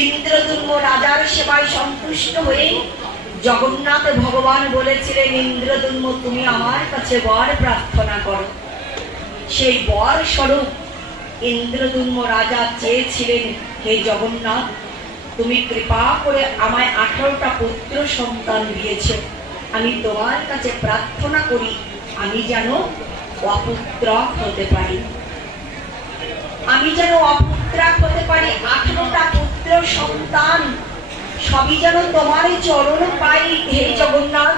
ইন্দ্রদুম্ন রাজার সেবায় সন্তুষ্ট হয়ে জগন্নাথ ভগবান বলেছিলেন, ইন্দ্রদুম্ন তুমি আমার কাছে বর প্রার্থনা করো। সেই বর স্বরূপ ইন্দ্রদুম্ন রাজা চেয়েছিলেন, হে জগন্নাথ, তুমি কৃপা করে আমায় 18টা পুত্র সন্তান দিয়েছ, আমি তোমার কাছে প্রার্থনা করি আমি যেন অপুত্রক হতে পারি, আমি যেন অপুত্রক হতে পারি। 18টা পুত্র সন্তান সবই যেন তোমার চরণ পাই হে জগন্নাথ।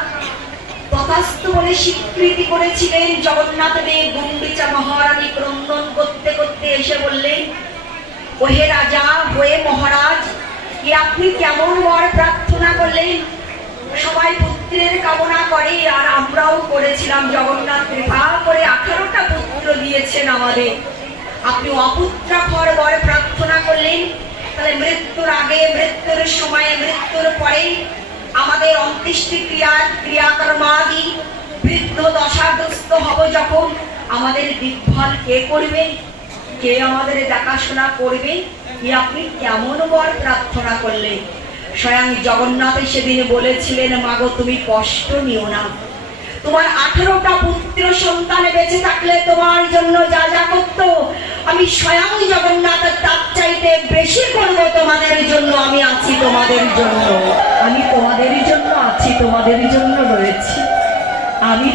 তথাস্তু বলে স্বীকৃতি করেছিলেন। জগন্নাথ দেব গুন্ডিচা মহারানী ক্রন্দন করতে করতে এসে বললেন, ওহে রাজা, হয়ে মহারাজ, এ আপনি কেমন বর প্রার্থনা করলেন? সবাই পুত্রের কামনা করে আর আমরাও করেছিলাম। জগন্নাথ কৃপা করে 18টা পুত্র দিয়েছেন আমাদের, আপনি অপুত্রক হওয়ার বর প্রার্থনা করলেন। তাহলে মৃত্যুর আগে, মৃত্যুর সময়ে, মৃত্যুর পরে আমাদের অন্ত্যেষ্টি ক্রিয়াকর্মাদি বৃদ্ধ দশাগ্রস্ত হব যখন, আমাদের দেখভাল কে করবে, কে আমাদের দেখাশোনা করবে? আপনি কেমন বর প্রার্থনা করলেন? স্বয়ং জগন্নাথ সেদিন বলেছিলেন, মাগো তুমি কষ্ট নিও না, তোমার 18টা পুত্র সন্তান বেঁচে থাকলে তোমার জন্য যা যা করত আমি স্বয়ং জগন্নাথ তার চাইতে বেশি করব তোমাদের জন্য। আমি আছি তোমাদের জন্য, আমি তোমাদের জন্য আছি, তোমাদের জন্য রয়েছি আমি।